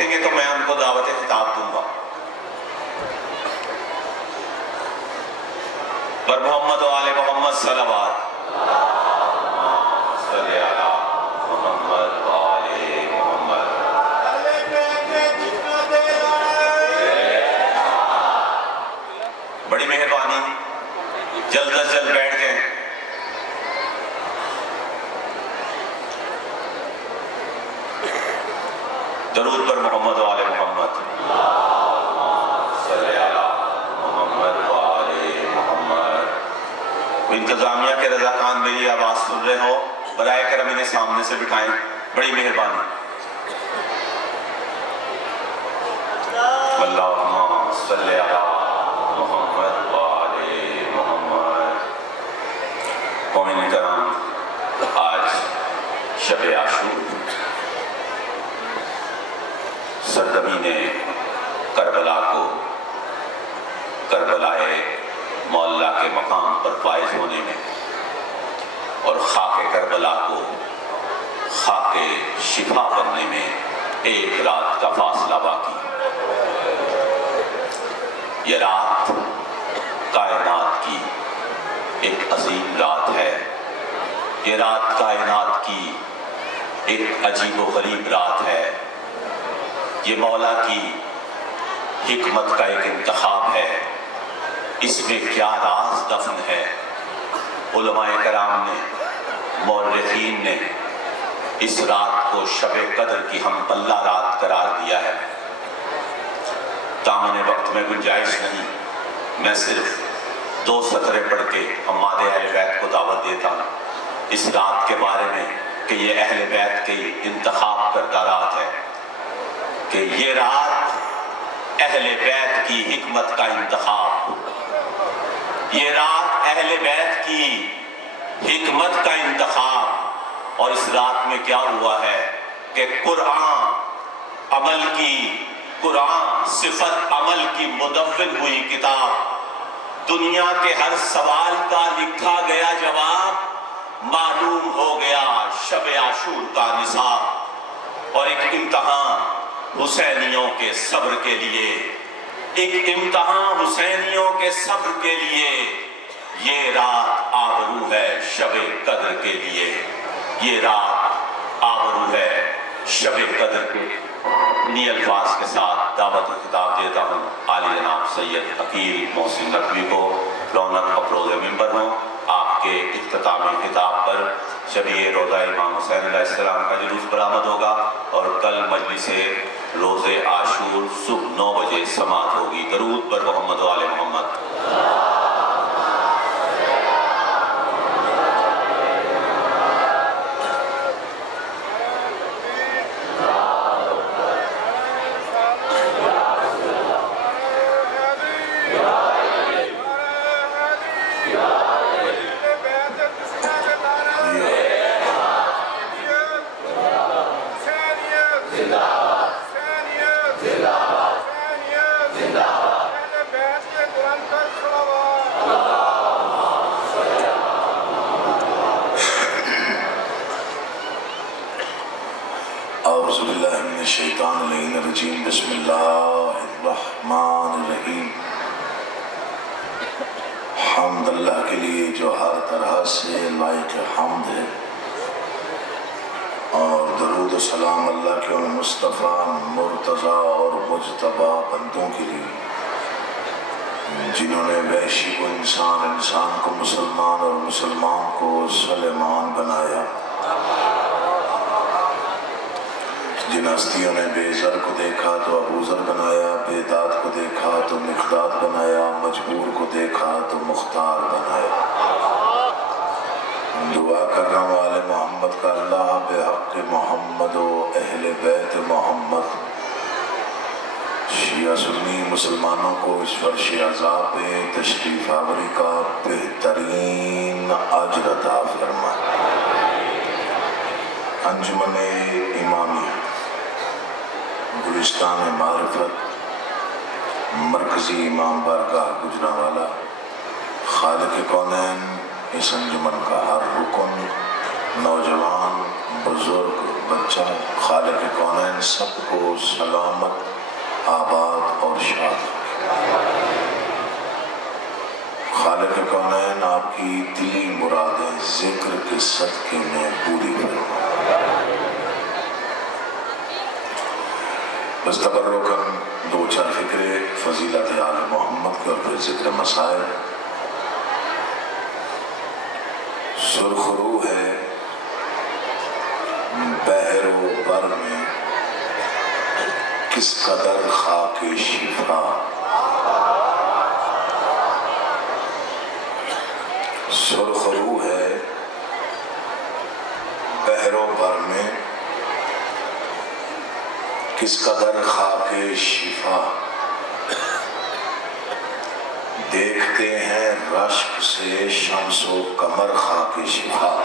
کہیں گے تو میں ان کو دعوت خطاب دوں گا. پر محمد و آل محمد صلوات. صلی علی محمد و آل محمد. بڑی مہربانی، جلد از جلد بیٹھ جائیں. درود پر محمد و آل محمد. صلی علی محمد و آل محمد. انتظامیہ کے رضاکار میری آواز سن رہے ہو برائے کرم انہیں سامنے سے بٹھائیں، بڑی مہربانی. اللہم صلی علی محمد و آل محمد. مومنین کرام، آج شب عاشور سرزمین کربلا کو کربلائے مولا کے مقام پر فائز ہونے میں اور خاک کربلا کو خاک شفا بننے میں ایک رات کا فاصلہ باقی. یہ رات کائنات کی ایک عظیم رات ہے. یہ رات کائنات کی ایک عجیب و غریب رات ہے. یہ مولا کی حکمت کا ایک انتخاب ہے. اس میں کیا راز دفن ہے؟ علماء کرام نے، مورخین نے اس رات کو شب قدر کی ہم پلہ رات قرار دیا ہے. دامن وقت میں گنجائش نہیں، میں صرف 2 سطریں پڑھ کے عماد اہل بیت کو دعوت دیتا ہوں اس رات کے بارے میں کہ یہ اہل بیت کی انتخاب کردہ رات ہے، کہ یہ رات اہل بیت کی حکمت کا انتخاب، یہ رات اہل بیت کی حکمت کا انتخاب. اور اس رات میں کیا ہوا ہے کہ قرآن صفت عمل کی مدون ہوئی کتاب، دنیا کے ہر سوال کا لکھا گیا جواب، معلوم ہو گیا شب عاشور کا نصاب. اور ایک امتحان حسینیوں کے صبر کے لیے، ایک امتحان حسینیوں کے صبر کے لیے. یہ رات آبرو ہے شب قدر کے لیے. یہ رات آبرو ہے شب قدر کے. انہی الفاظ کے ساتھ دعوت و خطاب دیتا ہوں عالی جناب سید حکیم محسن نقوی کو. رونق افروز ممبر ہوں. آپ کے اختتامی خطاب پر شبیہ روضہ امام حسین علیہ السلام کا جلوس برآمد ہوگا اور کل مجلس روز عاشور صبح 9 بجے سماعت ہوگی. درود پر محمد و آل محمد. بسم اللہ الرحمن الرحیم. حمد اللہ کے لیے جو ہر طرح سے لائق حمد ہے، اور درود و سلام اللہ کے ان مصطفیٰ مرتضیٰ اور مجتبیٰ بندوں کے لیے جنہوں نے وحشی کو انسان، انسان کو مسلمان اور مسلمان کو سلیمان بنایا. جن ہستیوں نے بے زر کو دیکھا تو ابو ذر بنایا، بے داد کو دیکھا تو مقداد بنایا، مجبور کو دیکھا تو مختار بنایا. دعا کر رہا ہوں آل محمد کا اللہ بحق محمد و اہل بیت محمد شیعہ سنی مسلمانوں کو اس فرش عذاب پہ تشریف آوری کا بہترین اجر عطا فرمائے. انجمن امامیہ گلستان معرفت مرکزی امام بارگاہ گجرانوالہ، خالق کونین اس انجمن کا ہر رکن، نوجوان، بزرگ، بچوں خالق کونین سب کو سلامت آباد اور شاد رکھے۔ خالق کونین آپ کی دلی مرادیں ذکر کے صدقے میں پوری فرمائے۔ بس تبرکاً دو چار فکرے فضیلت آل محمد کے اور پھر ذکر مسائل۔ سرخ رو ہے بحر و بر میں کس قدر خاک شفا، سرخ رو ہے بحر و بر میں کس قدر خاک شفا، دیکھتے ہیں رشک سے شمس و قمر خاک شفا۔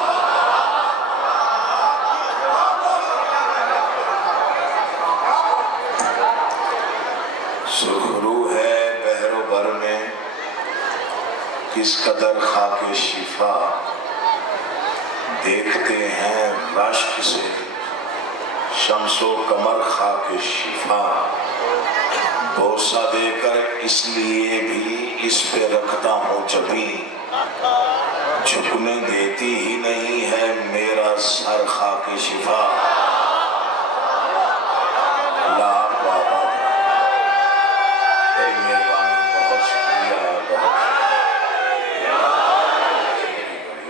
سرخ رو ہے بحر و بر میں کس قدر خاک شفا، دیکھتے ہیں رشک سے شمس و قمر خاک شفا، بوسہ دے کر اس لیے بھی اس پہ رکھتا ہوں جبیں، جھکنے دیتی ہی نہیں ہے میرا سر خاک شفا۔ اللہ آپ کو آباد رکھے، بڑی مہربانی، بہت شکریہ، بہت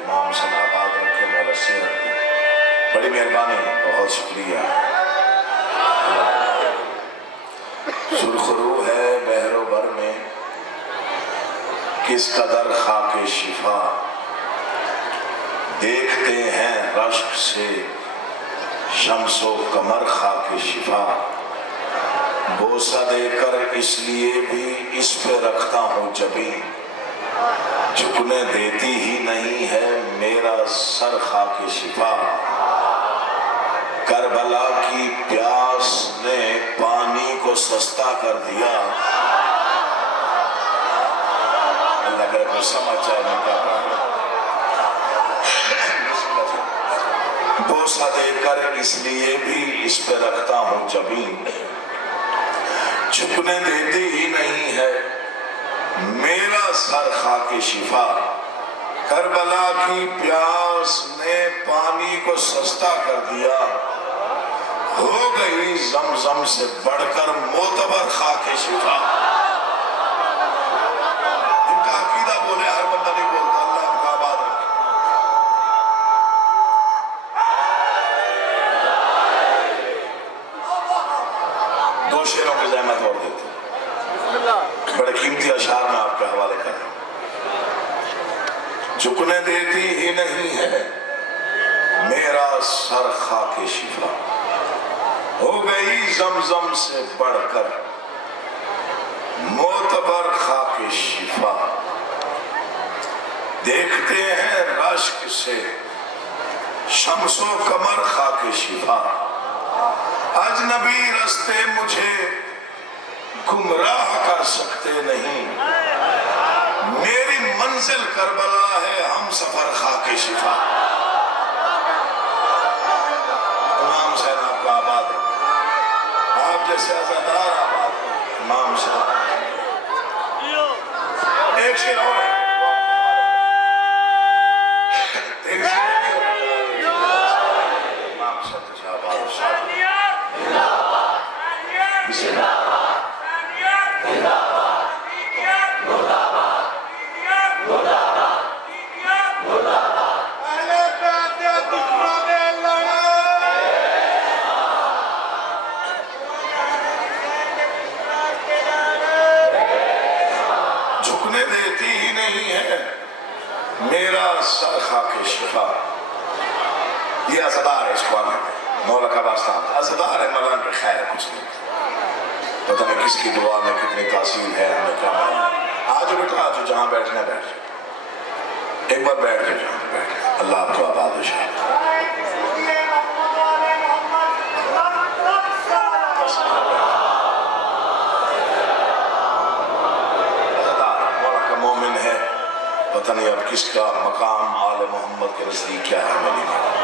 امام سے آباد رکھے، مولا صحت دے، بڑی مہربانی، بہت شکریہ۔ سرخ رو ہے بحر و بر میں کس قدر خاک شفا، دیکھتے ہیں رشک سے شمس و قمر خاک شفا، بوسہ دے کر اس لیے بھی اس پہ رکھتا ہوں جبیں، جھکنے دیتی ہی نہیں ہے میرا سر خاک شفا۔ کربلا کی پیاس نے پانی کو سستا کر دیا، اللہ کرے کو سمجھ جائے میں کیا پڑھ رہا ہوں۔ بوسہ دے کر اس لیے بھی اس پہ رکھتا ہوں جبیں، جھکنے دیتی ہی نہیں ہے میرا سر خاک شفا۔ کربلا کی پیاس نے پانی کو سستا کر دیا، ہو گئی زمزم سے بڑھ کر معتبر خاک شفا۔ ان کا عقیدہ بولے، ہر بندہ نہیں بولتا، اللہ آپ کا آباد رکھے۔ دو شعروں کی زحمت اور دیتے ہیں، بڑے قیمتی اشعار میں آپ کے حوالے کر رہا ہوں۔ جھکنے دیتی ہی نہیں ہے میرا سر خاک شفا، ہو گئی زمزم سے بڑھ کر معتبر خاک شفا، دیکھتے ہیں رشک سے شمس و قمر خاک شفا، اجنبی رستے مجھے گمراہ کر سکتے نہیں، میری منزل کربلا ہے ہم سفر خاک شفا۔ امام حسین آپ کو آباد ہے، آپ جیسے عزادار آباد ہے، امام حسین۔ ایک شعر اور ہے، تیری زندگی امام حسین تجھے آباد و شاد بسم اللہ۔ جھکنے دیتی ہی نہیں ہے میرا سر خاک شفا۔ یہ عزادار ہے، اس کو آنے مولا کا باستان عزادار ہے، ملان پہ خیر ہے، کچھ نہیں پتہ نہیں کس کی دعا میں کتنی تاثیر ہے، ہمیں کیا معلوم۔ آجو بیٹا، آجو، جہاں بیٹھنا بیٹھ جائے، ایک بار بیٹھ جائے جہاں بیٹھ جائے۔ اللہ آپ کو آباد و شاد۔ مومن ہے، پتہ نہیں اب کس کا مقام آل محمد کے نزدیک کیا ہے، ہمیں نہیں معلوم۔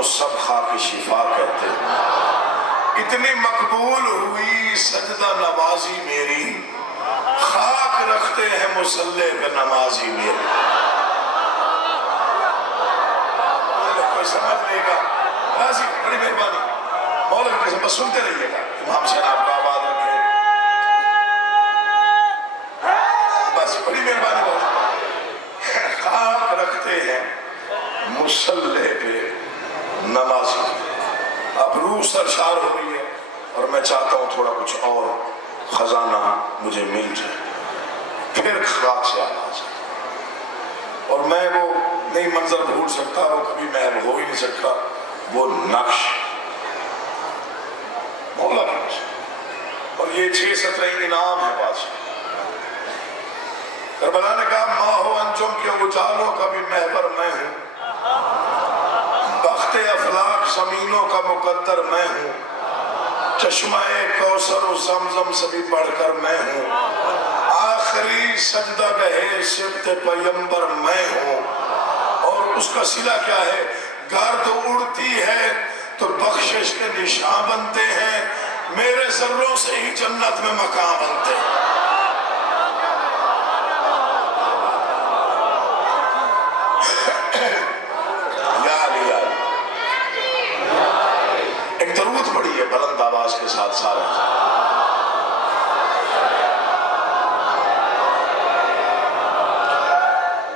کو سب خاک شفا کہتے ہیں. اتنی مقبول ہوئی سجدہ نوازی میری، خاک رکھتے ہیں مصلی پہ نمازی میری. کوئی سمجھ لے گا؟ راضی بڑی مہربانی، مولا کی قسم بس سنتے رہیے گا. امام حسین آپ کا آباد رکھے، بس بڑی مہربانی. بہت خاک رکھتے ہیں مصلی پہ نمازی. اب روح سرشار ہو رہی ہے اور میں چاہتا ہوں تھوڑا کچھ اور خزانہ مجھے مل جائے، پھر خاک سے آواز ہے. اور میں وہ نہیں منظر بھول سکتا، وہ کبھی محب ہو ہی نہیں سکتا، وہ نقش مولا کا نقش. اور یہ 6-17 انعام ہے بادشاہ. کربلا نے کہا ماہ و انجم کے اجالوں کا بھی محور میں ہوں، بخت افلاک زمینوں کا مقدر میں ہوں، چشمہ کوثر و زمزم سے بھی بڑھ کر میں ہوں، آخری سجدہ گہے سبت پیمبر میں ہوں. اور اس کا صلہ کیا ہے؟ گرد اڑتی ہے تو بخشش کے نشان بنتے ہیں، میرے ذروں سے ہی جنت میں مقام بنتے ہیں. ایک درود پڑھی ہے بلند آواز کے ساتھ سارے.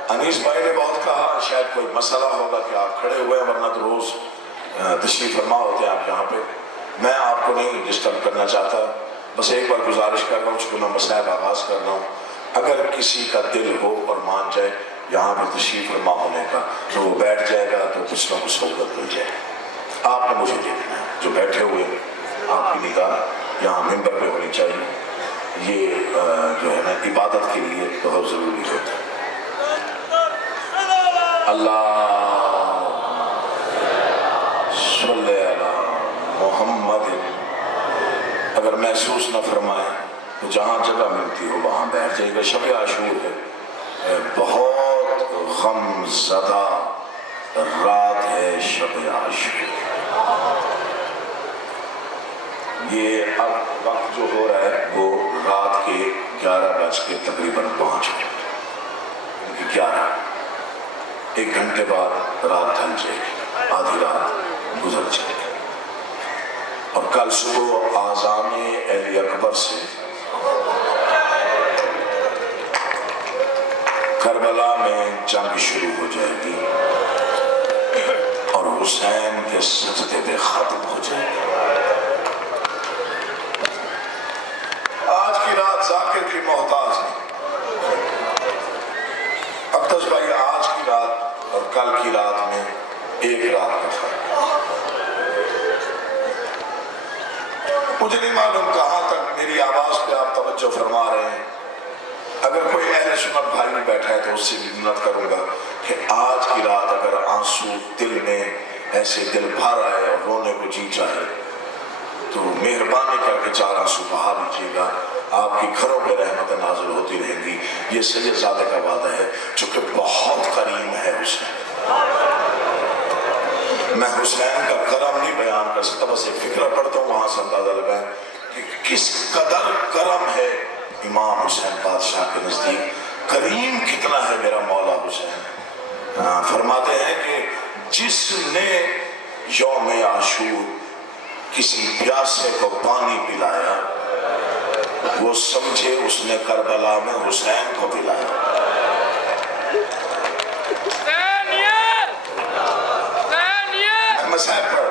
انیس بھائی نے بہت کہا، شاید کوئی مسئلہ ہوگا کہ آپ کھڑے ہوئے ہیں، ورنہ تو روز تشریف فرما ہوتے ہیں آپ یہاں پہ. میں آپ کو نہیں ڈسٹرب کرنا چاہتا، بس ایک بار گزارش کر رہا ہوں، چونکہ میں مسائب آغاز کر رہا ہوں. اگر کسی کا دل ہو اور مان جائے یہاں پہ تشریف فرما ہونے کا تو وہ بیٹھ جائے گا تو کچھ نہ کچھ سہولت مل جائے. آپ نے مجھے دیکھنا ہے، جو بیٹھے ہوئے آپ کی نگاہ یہاں ممبر پہ ہونی چاہیے. یہ جو ہے نا عبادت کے لیے بہت ضروری ہوتا ہے. اللہ صلی علی محمد. اگر محسوس نہ فرمائیں تو جہاں جگہ ملتی ہو وہاں بیٹھ جائے گا. شب عاشور ہے، بہت غم زدہ رات ہے شب عاشور. یہ اب وقت جو ہو رہا ہے وہ رات کے 11 بج کے تقریباً 5 بجے، 11 ایک گھنٹے بعد رات ڈھل جائے گی، آدھی رات گزر جائے گی. اور کل صبح آذان علی اکبر سے کربلا میں جنگ شروع ہو جائے گی اور حسین کے سجدے پہ ختم ہو جائے گی. آج کی رات ذاکر کی محتاج نہیں. اقدس بھائی، آج کی رات اور کل کی رات میں ایک رات کا فرق ہے. مجھے نہیں معلوم کہاں تک میری آواز پہ آپ توجہ فرما رہے ہیں. اگر کوئی اہل سنت بھائی میں بیٹھا ہے تو اس سے بھی منت کروں گا کہ آج کی رات اگر آنسو دل میں ایسے دل بھر آئے اور رونے کو جی چاہے تو مہربانی کر کے 4 آنسو بہا لیجیے گا. آپ کی گھروں پہ رحمتیں نازل ہوتی رہیں گی. یہ سید زادہ کا وعدہ ہے چونکہ بہت کریم ہے حسین. میں حسین کا کرم نہیں بیان کر سکتا، بس ایک فکرہ پڑھتا ہوں وہاں سے اندازہ لگائیں کہ کس قدر کرم ہے امام حسین بادشاہ کے نزدیک. کریم کتنا ہے میرا مولا حسین. فرماتے ہیں کہ جس نے یوم عاشور کسی پیاسے کو پانی پلایا وہ سمجھے اس نے کربلا میں حسین کو پلایا. مسائب پڑھ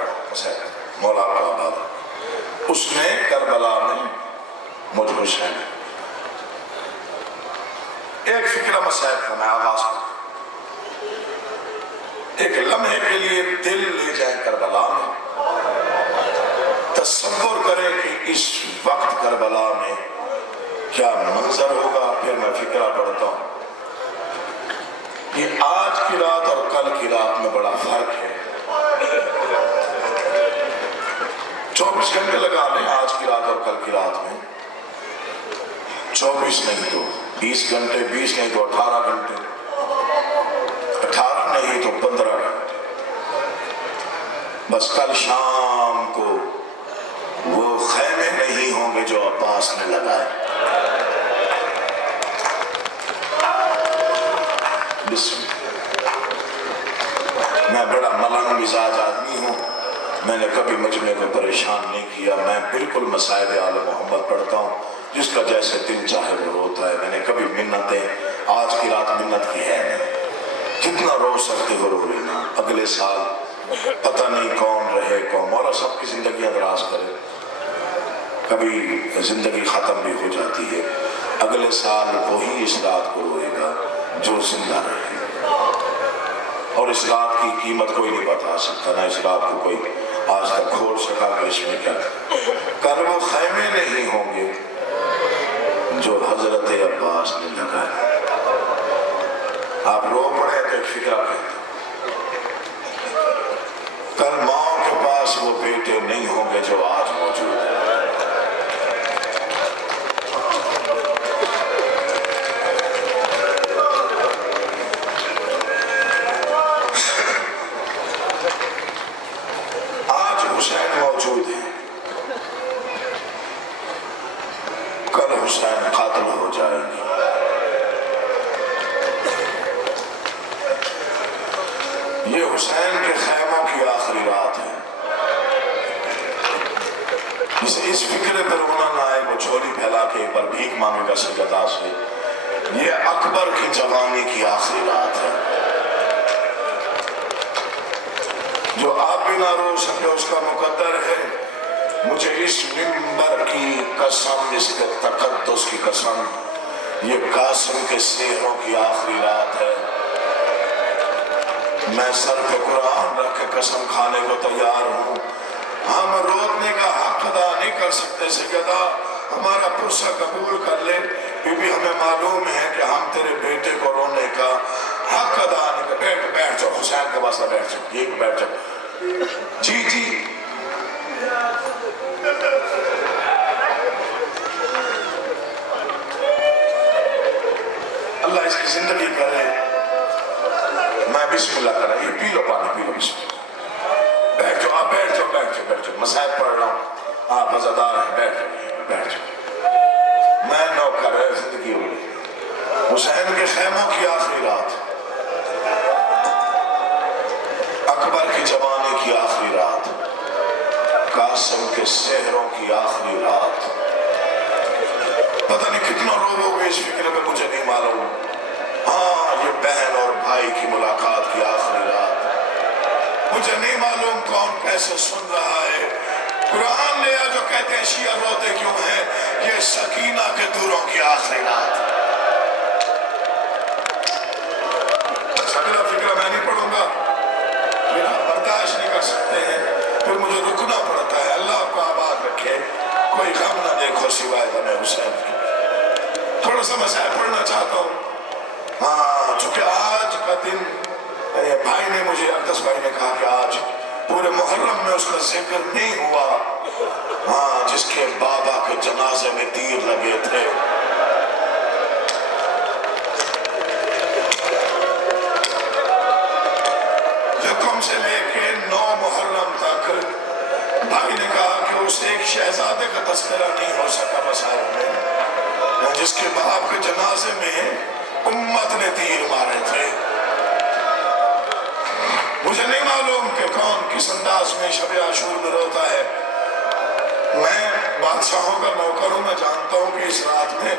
مولا کا آباد، اس نے کربلا میں مجھ حسین. ایک فکرہ مسائب کا میں آغاز کروں. ایک لمحے کے لیے دل لے جائیں کربلا میں، تصور کریں کہ اس وقت کربلا میں کیا منظر ہوگا. پھر میں فکرہ پڑھتا ہوں. یہ آج کی رات اور کل کی رات میں بڑا فرق ہے. 24 گھنٹے لگا لیں آج کی رات اور کل کی رات میں. 24 نہیں تو 20 گھنٹے، 20 نہیں تو 18 گھنٹے، 18 نہیں تو 15 گھنٹے. بس کل شام کو وہ خیمے نہیں ہوں گے جو عباس نے لگائے. بسم اللہ. میں بڑا ملنگ مزاج آدمی ہوں. میں نے کبھی مجمع کو پریشان نہیں کیا. میں بالکل مصائب آل محمد پڑھتا ہوں. جس کا جیسے دل چاہے وہ روتا ہے. میں نے کبھی منتیں، آج کی رات منت کی ہے نہیں. جتنا رو سکتے ہو رو لینا. اگلے سال پتہ نہیں کون رہے کون. مولا سب کی زندگیاں دراز کرے. کبھی زندگی ختم بھی ہو جاتی ہے. اگلے سال وہی اس رات کو روئے گا جو زندہ رہے. اور اس رات کی قیمت کوئی نہیں بتا سکتا، نہ اس رات کو کوئی آج تک کھول سکا کہ اس میں کیا. کل وہ خیمے نہیں ہوں گے جو حضرت عباس نے لگائے. آپ رو پڑے تو ایک فکر کہتے کل ماں کے پاس وہ بیٹے نہیں ہوں گے جو آج موجود ہیں. آج حسین موجود ہیں، کل حسین قاتل ہو جائیں گے. یہ حسین کے خیموں کی آخری رات ہے. اس فکر پر رونا نہ آئے وہ جھولی پھیلا کے ایک بار بھیک مانگے گا سجدہ سے. یہ اکبر کی جوانی کی آخری رات ہے. جو آپ بھی نہ رو سکے اس کا مقدر ہے. مجھے اس منبر کی قسم، اس کے تقدس کی قسم، یہ قاسم کے سیروں کی آخری رات ہے. میں سر پہ قرآن رکھ کے قسم کھانے کو تیار ہوں. ہم رونے کا حق ادا نہیں کر سکتے سیدہ، ہمارا پرسہ قبول کر لے. کیونکہ ہمیں معلوم ہے کہ ہم تیرے بیٹے کو رونے کا حق ادا نہیں کر. بیٹھ جاؤ حسین کے واسطہ بیٹھ جاؤ. یہ بیٹھ جاؤ. جی جی اللہ اس کی زندگی کرے. میں بسم اللہ کر رہا ہوں. یہ پی لو پانی پی لو. بسم اللہ. بیٹھ جاؤ آپ. بیٹھ جاؤ بیٹھ جاؤ بیٹھ جاؤ. مسائل پڑھ رہا ہوں. آپ عزادار ہیں. بیٹھ جاؤ بیٹھ جاؤ. میں نوکر ہے. زندگی ہو گئی. حسین کے خیموں کی آخری رات، اکبر کی جوانی کی آخری رات، قاسم کے سحروں کی آخری رات. پتہ نہیں کتنا لوگوں کے اس فکر پہ مجھے نہیں معلوم. ہاں یہ بہن اور بھائی کی ملاقات کی آخری رات. مجھے نہیں معلوم کون کیسے سن رہا ہے. قرآن لے آ جو کہتے ہیں شیعہ روتے کیوں ہیں. یہ سکینہ کے دوروں کی آخری رات. اگلا فکر میں نہیں پڑھوں گا. میرا برداشت نہیں کر سکتے ہیں. پھر مجھے رکنا پڑتا ہے. اللہ آپ کو آباد رکھے. کوئی غم نہ دیکھو سوائے غم حسین کی. تھوڑا سا مسائل پڑھنا چاہتا ہوں. ہاں چونکہ آج کا دن بھائی نے مجھے اقدس بھائی نے کہا کہ آج پورے محرم میں اس کا ذکر نہیں ہوا. ہاں جس کے بابا کے جنازے میں تیر لگے تھے. یکم سے لے کے 9 محرم تک بھائی نے کہا کہ اس ایک شہزادے کا تذکرہ نہیں ہو سکا مسائل میں جس کے باپ کے جنازے میں امت نے تیر مارے تھے. مجھے نہیں معلوم کہ کون کس انداز میں شب عاشور میں روتا ہے. میں بادشاہوں کا نوکر ہوں. میں جانتا ہوں کہ اس رات میں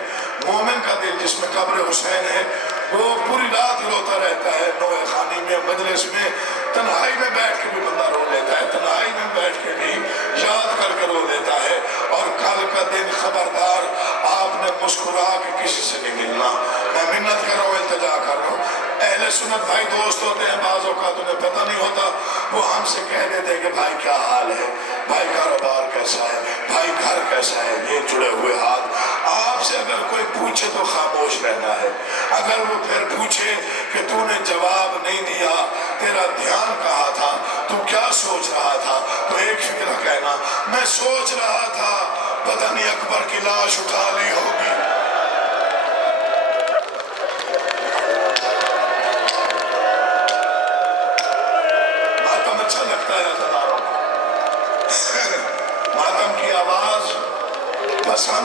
مومن کا دل جس میں قبر حسین ہے وہ پوری رات روتا رہتا ہے. نوے خانی میں مجلس میں تنہائی میں بیٹھ کے بھی بندہ رو لیتا ہے. تنہائی میں بیٹھ کے بھی یاد کر کے رو لیتا ہے. اور کل کا دن خبردار آپ نے مسکرا کے کسی سے نہیں ملنا. میں منت کر رہا ہوں، التجا کر رہا ہوں. اہل سنت بھائی دوست ہوتے ہیں. بعض اوقات انہیں پتہ نہیں ہوتا. وہ ہم سے کہہ دیتے کہ بھائی کیا حال ہے، بھائی کاروبار کیسا ہے، بھائی گھر کیسا ہے. یہ جڑے ہوئے ہاتھ. آپ سے اگر کوئی پوچھے تو خاموش رہنا ہے. اگر وہ پھر پوچھے کہ تو نے جواب نہیں دیا، تیرا دھیان کہاں تھا، تو کیا سوچ رہا تھا، تو ایک فکر کہنا میں سوچ رہا تھا پتہ نہیں اکبر کی لاش اٹھا لی ہوگی. ماتم اچھا لگتا ہے عزاداروں کو.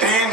3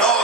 9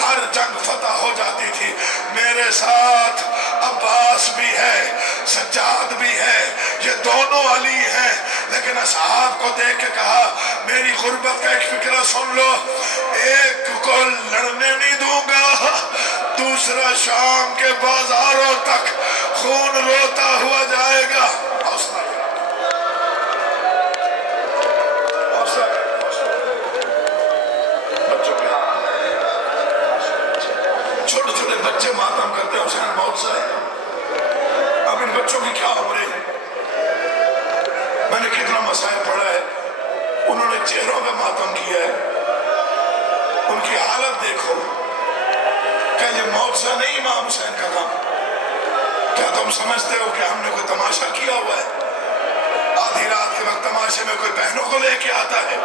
ہر جنگ فتح ہو جاتی تھی۔ میرے ساتھ عباس بھی ہے، سجاد بھی ہے، یہ دونوں علی ہیں۔ لیکن اصحاب کو دیکھ کے کہا میری غربت کا ایک فکرہ سن لو، ایک کو لڑنے نہیں دوں گا، دوسرا شام کے بازاروں تک خون روتا ہوا جائے گا۔ حوصلہ بچوں کے ہاتھ، چھوٹے چھوٹے بچے ماتم کرتے ہیں، حسین موت سے اب ان بچوں کی کیا عمر ہے؟ میں نے کتنا مسائل پڑھا ہے، انہوں نے چہروں پہ ماتم کیا ہے، ان کی حالت دیکھو۔ کیا یہ معجزہ نہیں امام حسین کا کام؟ کیا تم سمجھتے ہو کہ ہم نے کوئی تماشا کیا ہوا ہے؟ آدھی رات کے وقت تماشے میں کوئی بہنوں کو لے کے آتا ہے؟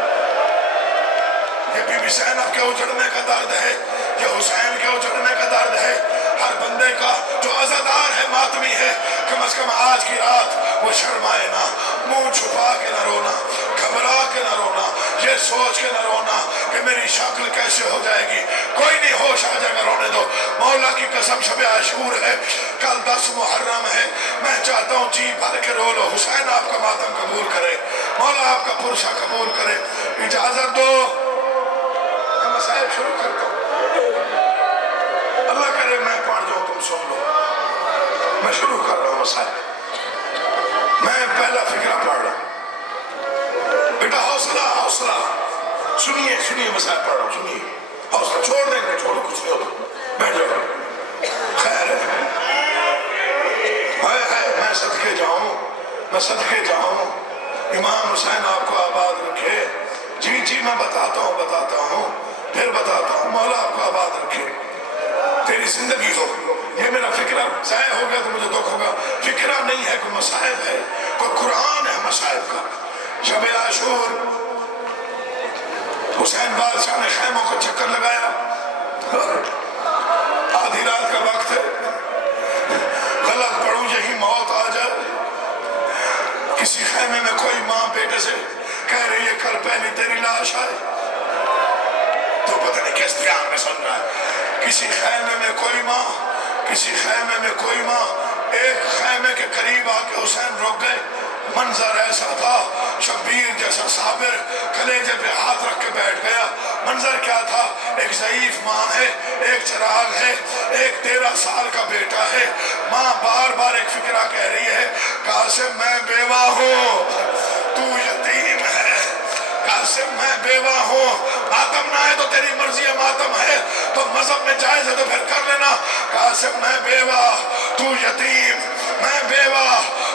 یہ بی بی زینب کے اجڑنے کا درد ہے، یہ حسین کے اجڑنے کا درد ہے۔ ہر بندے کا جو عزادار ہے، ماتمی ہے، کم از کم آج کی رات وہ شرمائے نہ، منہ چھپا کے نہ رونا، گھبرا کے نہ رونا، یہ سوچ کے نہ رونا کہ میری شکل کیسے ہو جائے گی۔ کوئی نہیں، ہوش آ جائے گا، رونے دو۔ مولا کی قسم شب عاشور ہے، کل 10 محرم ہے، میں چاہتا ہوں جی بھر کے رو لو، حسین آپ کا ماتم قبول کرے، مولا آپ کا پرشا قبول کرے۔ اجازت دو میں مسائل شروع کرتا ہوں، اللہ کرے میں پڑھ جاؤں تم سن لو۔ میں شروع کر رہا ہوں مسائل، میں پہلا فکرہ پڑھ رہا ہوں۔ بیٹا حوصلہ حوصلہ، سنیے سنیے، مسائل پڑھ رہا ہوں، سنیے، حوصلہ چھوڑ دیں گے، چھوڑو کچھ نہیں ہوتا، بیٹھ جاؤ، خیر ہے، میں صدقے جاؤں، میں صدقے جاؤں، امام حسین آپ کو آباد رکھے۔ جی جی میں بتاتا ہوں، پھر بتاتا ہوں، مولا آپ کو آباد رکھے، تیری زندگی ہو۔ یہ میرا فکرہ ضائع ہو گیا تو مجھے دکھ ہوگا، فکرہ نہیں ہے، کوئی مسائل ہے، کوئی قرآن ہے مسائل کا۔ شب عاشور حسین بادشاہ نے خیموں کا چکر لگایا، آدھی رات کا وقت ہے، غلط پڑھوں یہی موت آ جائے۔ کسی خیمے میں کوئی ماں بیٹے سے کہہ رہی ہے کل پہلی تیری لاش آئے، تو پتہ نہیں کس دھیان میں سن رہا ہے۔ کسی خیمے میں کوئی ماں، کسی خیمے میں کوئی ماں، ایک خیمے کے قریب آ کے حسین رک گئے۔ منظر ایسا تھا، شبیر جیسا صابر کلیجے پہ ہاتھ رکھ کے بیٹھ گیا۔ منظر کیا تھا؟ ایک ضعیف ماں ہے، ایک چراغ ہے، ایک 13 سال کا بیٹا ہے۔ ماں بار بار ایک فکرہ کہہ رہی ہے، قاسم میں بیوہ ہوں، تو یتیم ہے، قاسم میں بیوہ ہوں، ماتم نہ ہے تو تیری مرضی ہے، ماتم ہے تو مذہب میں جائز ہے تو پھر کر لینا۔ قاسم میں بیوہ، تو یتیم، میں بیوہ،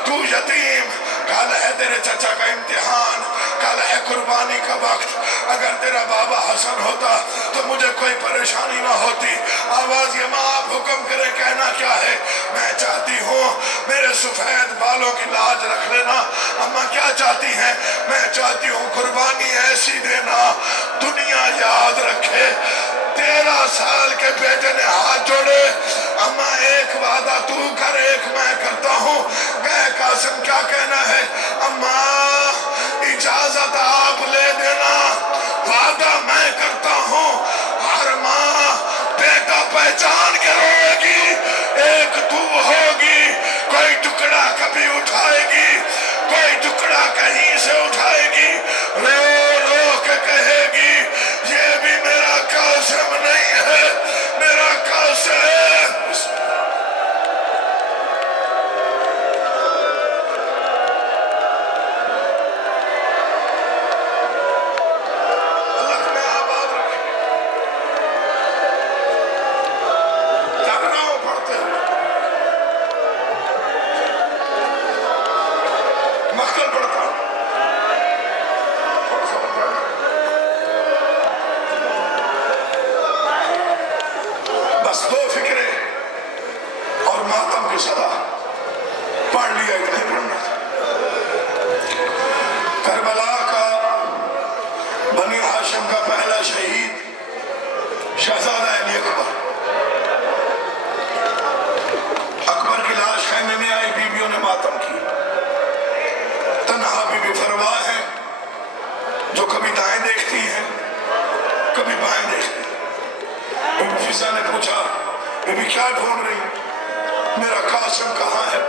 تو یتیم، کل ہے تیرے چچا کا امتحان، کل ہے قربانی کا وقت، اگر تیرا بابا حسن ہوتا تو مجھے کوئی پریشانی نہ ہوتی۔ آواز یہ ماں آپ حکم کرے، کہنا کیا ہے؟ میں چاہتی ہوں میرے سفید بالوں کی لاج رکھ لینا۔ اماں کیا چاہتی ہیں؟ میں چاہتی ہوں قربانی ایسی دینا دنیا یاد رکھے۔ 13 سال کے بیٹے نے ہاتھ جوڑے، اماں ایک وعدہ تو کر، ایک میں کرتا ہوں۔ کہے قاسم کیا کہنا ہے؟ اماں اجازت آپ لے دینا، وعدہ میں کرتا ہوں، ہر ماں بیٹا پہچان کے روئے گی، ایک تو ہوگی، کوئی ٹکڑا کبھی اٹھائے گی، کوئی ٹکڑا کہیں سے اٹھائے گی، رو رو کے کہے گی یہ بھی میرا قاسم نہیں ہے، میرا قاسم ہے۔ اللہ تمہیں آباد رکھے۔ جاگ رہا ہوں پڑھتے ہوئے، مقتل پڑھتا ہوں، بس 2 فکرے اور ماتم کی صدا، پڑھ لیا، اتنا ہی پڑھنا تھا۔ کربلا کا بنی ہاشم کا پہلا شہید شہزادہ علی اکبر، اکبر کی لاش خیمے میں آئی، بیویوں نے ماتم کی۔ تنہا بی بی فروا ہے جو کبھی دائیں دیکھتی ہیں کبھی بائیں دیکھتی ہیں۔ فضا نے پوچھا بی بی کیا ڈھونڈ رہی؟ میرا قاسم کہاں ہے؟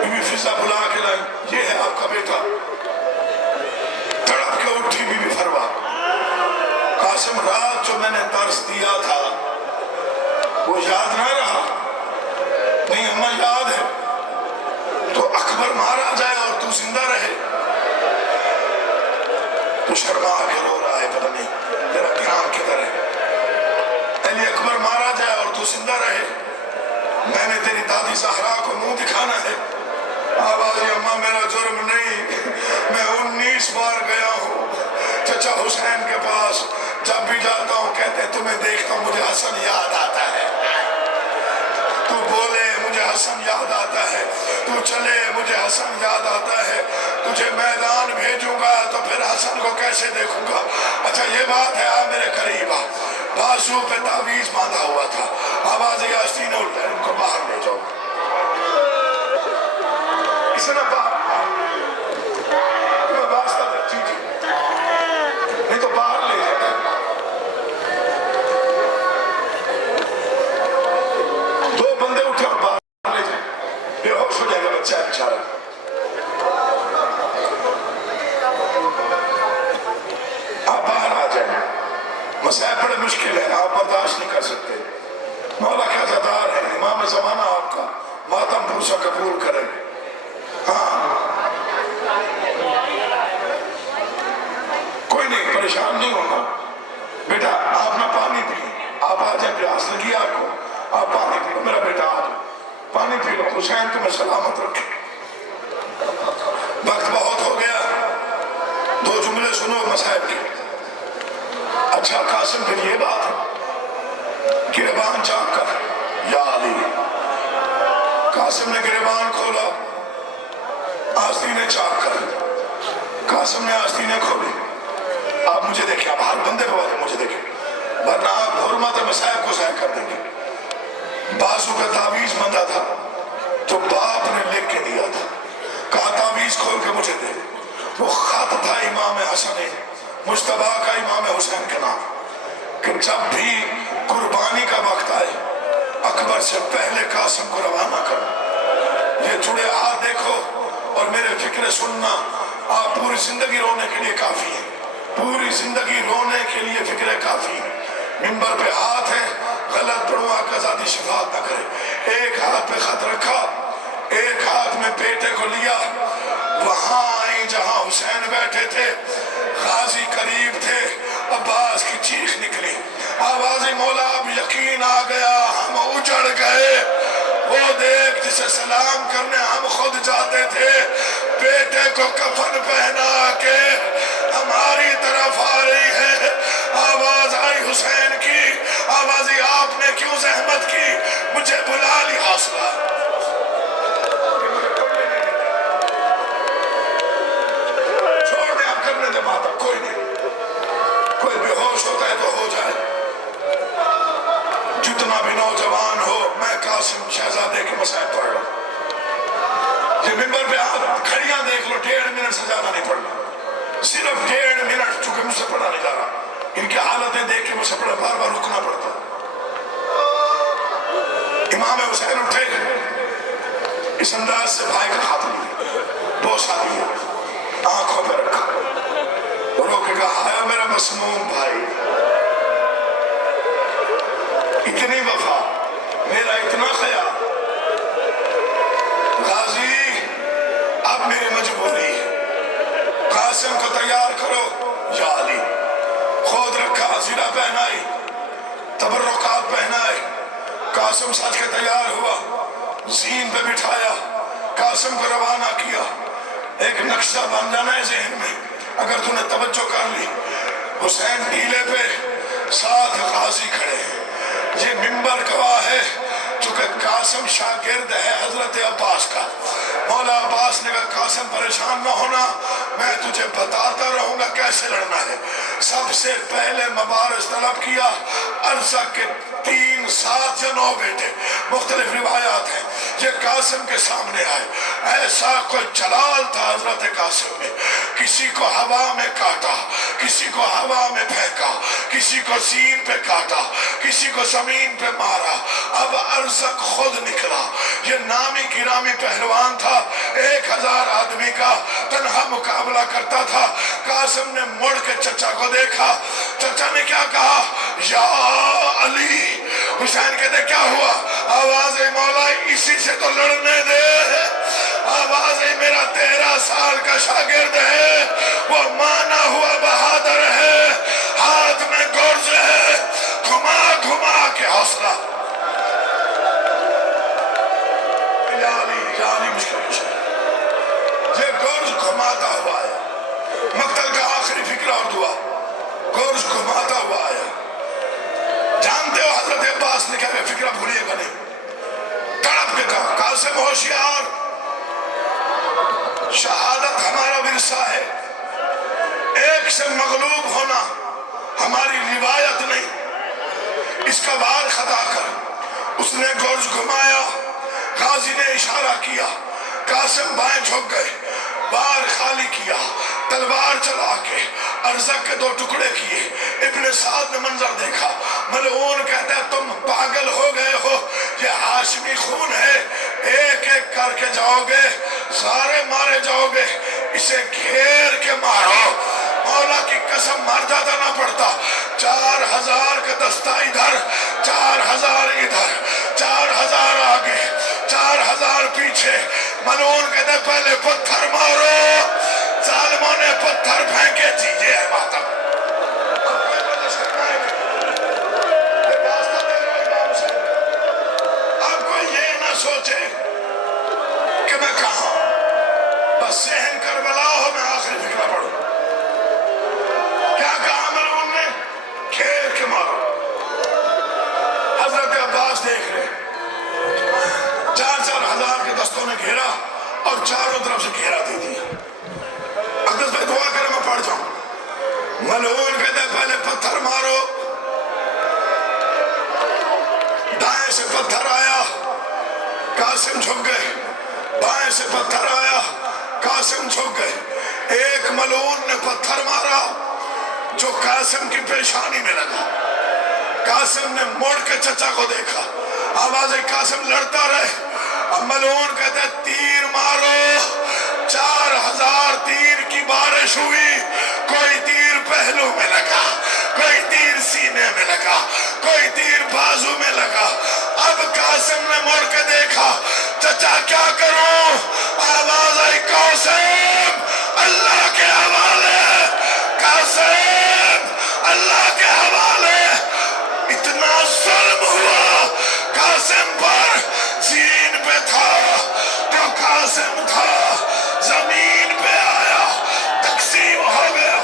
بی بی فضا بلا کے لائی، یہ ہے آپ کا بیٹا۔ تڑپ کے اٹھی بی بی فروا، قاسم رات جو میں نے درس دیا تھا وہ یاد نہ رہا؟ نہیں اماں یاد ہے۔ تو اکبر مارا جائے اور تو زندہ رہے؟ تو شرما کے رو رہا ہے، پتہ نہیں تیرا قیام کدھر ہے۔ علی اکبر مارا جائے اور تو زندہ رہے؟ میں نے تیری دادی زہرا کو منہ دکھانا ہے؟ آوازی اماں میرا جرم نہیں، میں 19 بار گیا ہوں چچا حسین کے پاس، جب بھی جاتا ہوں کہتے ہیں تمہیں دیکھتا ہوں مجھے حسن یاد آتا ہے، تو بولے مجھے حسن یاد آتا ہے، تو چلے مجھے حسن یاد آتا ہے، تجھے میدان بھیجوں گا تو پھر حسن کو کیسے دیکھوں گا؟ اچھا یہ بات ہے، آ میرے قریب آ۔ بازو پہ تعویذ باندھا ہوا تھا، آواز یاسین نے اٹھا ان کو باہر لے جاؤ، اسے نہ باہر تمہیں واسطہ دے، جی جی نہیں تو باہر لے جاتا۔ دو بندے اٹھے اور باہر لے جائیں، بے ہوش ہو جائے گا بچہ ہے بیچارہ۔ آپ باہر آ جائیں، مسائل بڑے مشکل ہیں، آپ برداشت نہیں کر سکتے۔ مولا کا عزادار ہے، امام زمانہ آپ کا ماتم پوسا قبول کرے۔ ہاں کوئی نہیں، پریشان نہیں ہونا بیٹا، آپ نہ پانی پی، آپ آ جائیں، پیاس لگی آپ کو، آپ پانی پی، میرا بیٹا آ جائے، پانی پی لو، حسین تمہیں سلامت رکھے۔ وقت بہت ہو گیا، دو جملے سنو مصائب کے۔ اچھا قاسم پھر یہ بات ہے، گریبان چاک کر یا علی۔ قاسم نے گریبان کھولا، آستینیں چاک کر، قاسم نے آستینیں کھولی۔ آپ مجھے دیکھیں، آپ ہر بندے کو آگے مجھے دیکھیں، ورنہ آپ حرمت مصائب کو ضائع کر دیں گے۔ بازو کا تعویذ بندہ تھا جو باپ نے لکھ کے دیا تھا، کہا تعویذ کھول کے مجھے دے۔ وہ خط تھا امام حسن مجتبیٰ کا امام حسین کے نام، کہ جب بھی قربانی کا وقت آئے اکبر سے پہلے قاسم کو روانہ کرو۔ یہ جڑے ہاتھ دیکھو اور میرے فکر سننا، آپ پوری زندگی رونے کے لیے کافی ہیں، پوری زندگی رونے کے لیے فکر کافی ہیں۔ منبر پہ ہاتھ ہے، غلط پڑھو آقا ذاتی شفاعت نہ کرے۔ ایک ہاتھ پہ خط رکھا، ایک ہاتھ میں بیٹے کو لیا، وہاں آئیں جہاں حسین بیٹھے تھے، غازی قریب تھے، عباس کی چیخ نکلی، آوازی مولا اب یقین آ گیا، ہم اجڑ گئے، وہ دیکھ جسے سلام کرنے ہم خود جاتے تھے، بیٹے کو کفن پہنا کے ہماری طرف آ رہی ہے۔ آواز آئی حسین کی، آوازی آپ نے کیوں زحمت کی، مجھے بلا لی حوصلہ۔ چھوڑ دیں، آپ کرنے دیں ماتم، کوئی نہیں، کوئی بے ہوش ہوتا ہے تو ہو جائے۔ جتنا بھی نوجوان ہو، میں قاسم شہزادے کے مسائل پڑھ رہا ہوں۔ یہ ممبر پہ آپ کھڑیاں دیکھ لو، 1.5 منٹ سے زیادہ نہیں پڑھنا، صرف 1.5 منٹ، چونکہ مجھ سے پڑھا نہیں جا رہا، ان کی حالتیں دیکھ کے مجھ سے پڑھا، بار بار رکنا پڑتا۔ امام حسین اٹھے، اس انداز سے بھائی کا ہاتھ لیا، بوسہ لیا، آنکھوں پہ رکھا، رو کے کہا ہائے میرا مسموم بھائی، اتنی وفا، میرا اتنا خیال، غازی اب میری مجبوری ہے، قاسم کو تیار کرو یا علی۔ خود رکھا، زیرہ پہنائی، تبرکات پہنائے، قاسم سج کے تیار ہوا، زین پہ بٹھایا، قاسم کو روانہ کیا۔ ایک نقشہ بن جانا ہے ذہن میں، اگر تو نے توجہ کر لی، حسین ٹیلے پہ، ساتھ غازی کھڑے ہیں، یہ منبر گواہ ہے، چونکہ قاسم شاگرد ہے حضرت عباس کا۔ مولا عباس نے کہا قاسم پریشان نہ ہونا، میں تجھے بتاتا رہوں گا کیسے لڑنا ہے۔ سب سے پہلے مبارز طلب کیا، عرضہ کے 3، 7 یا 9 بیٹے، مختلف روایات ہیں، یہ قاسم کے سامنے آئے، ایسا کوئی جلال تھا حضرت قاسم میں، کسی کو ہوا میں کاٹا، کسی کو ہوا میں پھینکا، کسی کو سین پہ کاٹا، کسی کو زمین پہ مارا، اب ارزق خود نکلا۔ یہ نامی گرامی پہلوان تھا، 1000 آدمی کا تنہا مقابلہ کرتا تھا۔ قاسم نے مڑ کے چچا کو دیکھا، چچا نے کیا کہا؟ یا علی۔ حسین کہتے کیا ہوا؟ آواز مولا اسی سے تو لڑنے دے، آواز میرا 13 سال کا شاگرد ہے، وہ مانا ہوا بہادر ہے، ہاتھ میں گرز ہے، گھما گھما کے حوصلہ۔ جانی مشکل یہ گرز گھماتا ہوا آیا، مقتل کا آخری فکر اور دعا، گرز گھماتا ہوا آیا۔ جانتے ہو حضرت عباس نے کہا فکرہ بھولیے گا نہیں، تڑپ کے کہا قاسم ہوشیار، شہادت ہمارا ورثہ ہے، ایک سے مغلوب ہونا ہماری روایت نہیں، اس کا وار خطا کر۔ اس نے گرز گھمایا، غازی نے اشارہ کیا، قاسم بائیں جھک گئے، وار خالی کیا، تلوار چلا کے ارزق کے 2 ٹکڑے کیے۔ ابن سعد نے منظر دیکھا، ملعون کہتا ہے تم پاگل ہو گئے ہو، یہ ہاشمی خون ہے، ایک ایک کر کے جاؤ گے، سارے مارے جاؤ گے، اسے گھیر کے مارو۔ مولا کی قسم مر جاتا نہ پڑتا۔ 4000 کا دستہ ادھر، 4000 ادھر، 4000 آگے، 4000 پیچھے۔ ملعون کہتا ہے پہلے پتھر مارو، ظالموں نے پتھر پھینکے، جی یہ ہے ماتم۔ اب کوئی یہ نہ سوچے کہ میں کہاں، بس سہن کربلا ہو میں آخری فکرہ پڑھوں۔ کیا کہا ملعون نے؟ گھیر کے مارو۔ حضرت عباس دیکھ رہے 4,000 کے دستوں نے گھیرا اور چاروں طرف سے گھیرا دے دیا۔ اقدس بھائی دعا کرے میں پڑھ جاؤں۔ ملعون کہتے ہیں پہلے پتھر مارو، دائیں سے پتھر آیا، قاسم جھک گئے، بائیں سے پتھر آیا، قاسم جھک گئے۔ ایک ملعون نے پتھر مارا جو قاسم کی پیشانی میں لگا۔ قاسم نے موڑ کے چچا کو دیکھا، آواز قاسم لڑتا رہے۔ اب ملعون کہتے ہیں تیر مارو، 4000 تیر کی بارش ہوئی، کوئی تیر پہلو میں لگا، کوئی تیر سینے میں لگا، کوئی تیر بازو میں لگا۔ اب قاسم نے مڑ کے دیکھا، چچا کیا کروں؟ آواز آئی قاسم اللہ کے حوالے، قاسم اللہ کے حوالے۔ اتنا ظلم ہوا قاسم پر، زین پہ تھا تو قاسم تھا، زمین پہ آیا تقسیم ہو گیا۔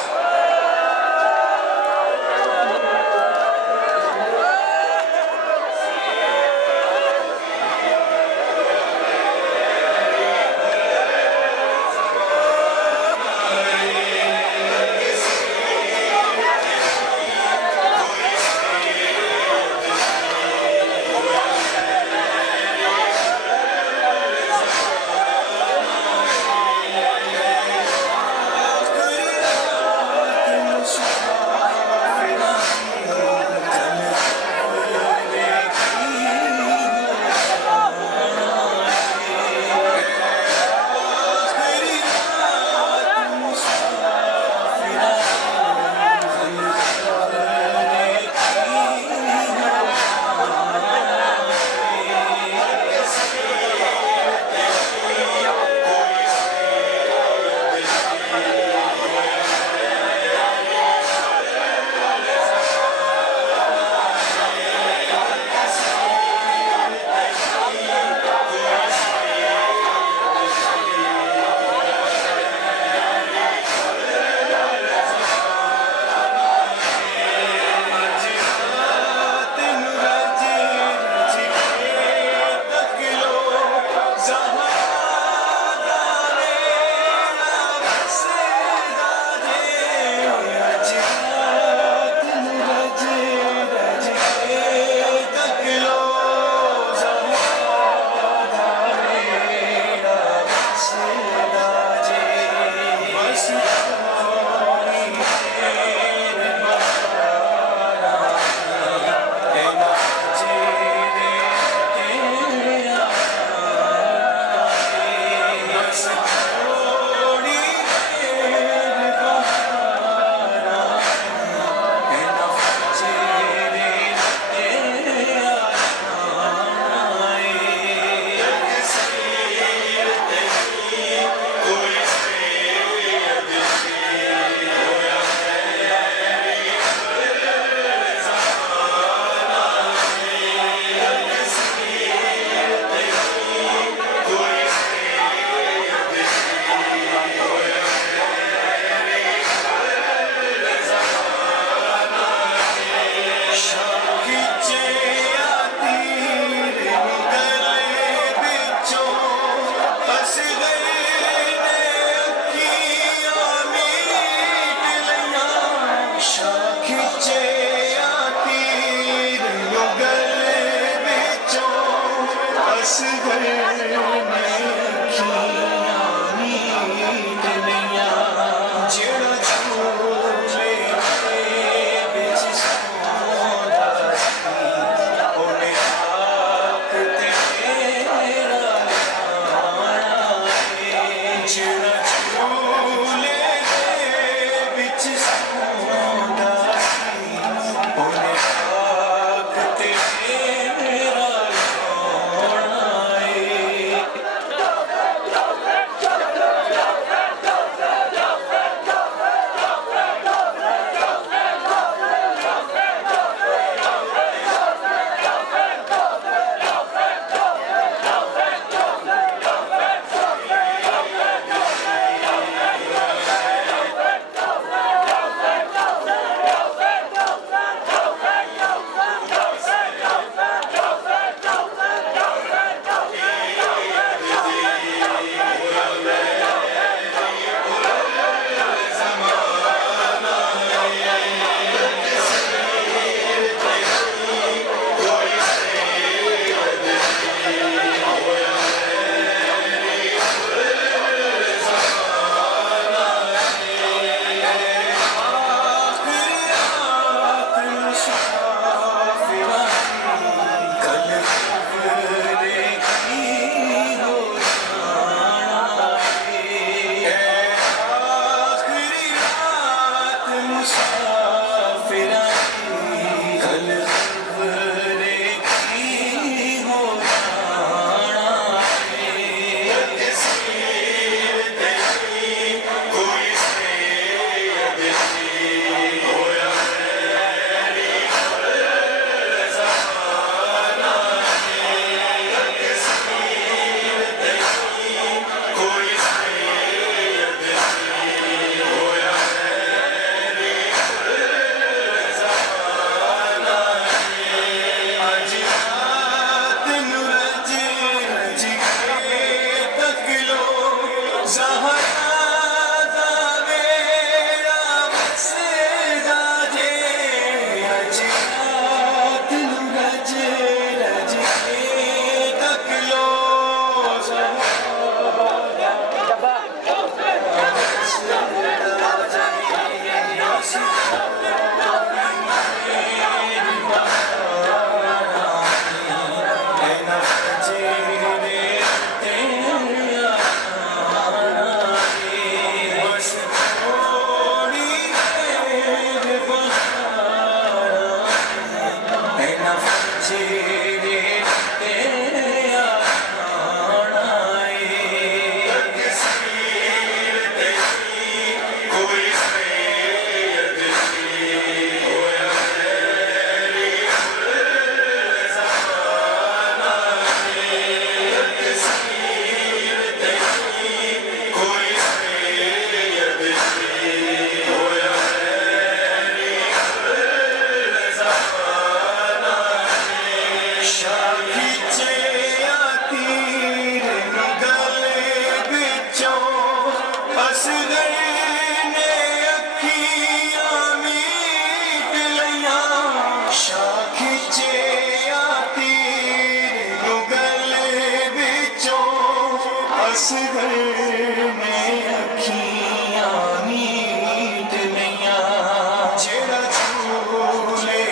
اصغر نے کھیاں نیت نیاں جڑا جھولے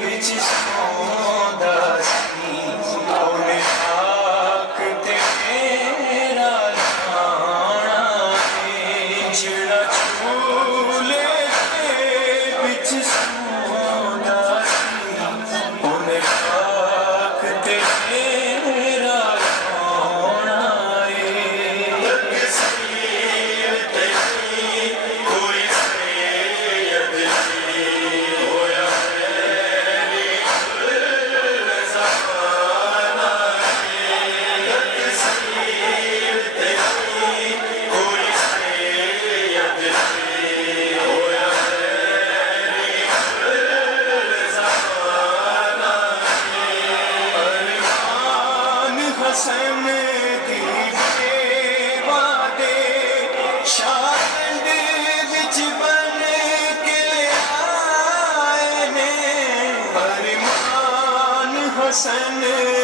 بچ سوندا سی انہیں آکھ تے میرا لانا ہے جڑا جھولے بچ سوندا سی انہیں آکھ تے میرا لانا ہے حسن